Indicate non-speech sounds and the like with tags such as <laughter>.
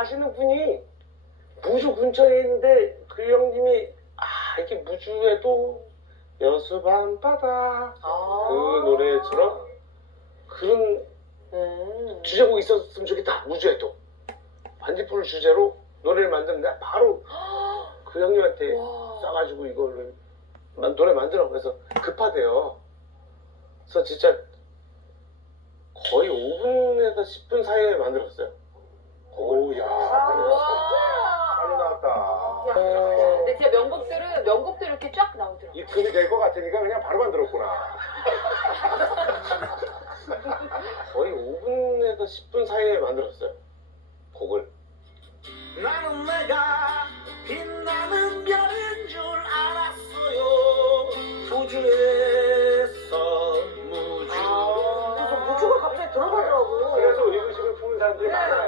아시는 분이 무주 근처에 있는데 그 형님이 아 이게 무주에도 여수 밤바다 아. 그 노래처럼 그런 음. 주제곡이 있었으면 좋겠다 무주에도 반딧불을 주제로 노래를 만들면 내가 바로 그 형님한테 와. 싸가지고 만- 노래 만들어 그래서 급하대요 그래서 진짜 거의 5분에서 10분 사이에 만들었어요 진짜 명곡들은 명곡들 이렇게 쫙 나오더라고. 입금이 될 것 같으니까 그냥 바로 만들었구나. <laughs> 거의 5분에서 10분 사이에 만들었어요. 곡을. 나는 내가 빛나는 별인 줄 알았어요. 우주에서 무주. 아, 그래서 무주가 갑자기 들어가더라고. 그래서 의구심을 품은 사람들이 많아.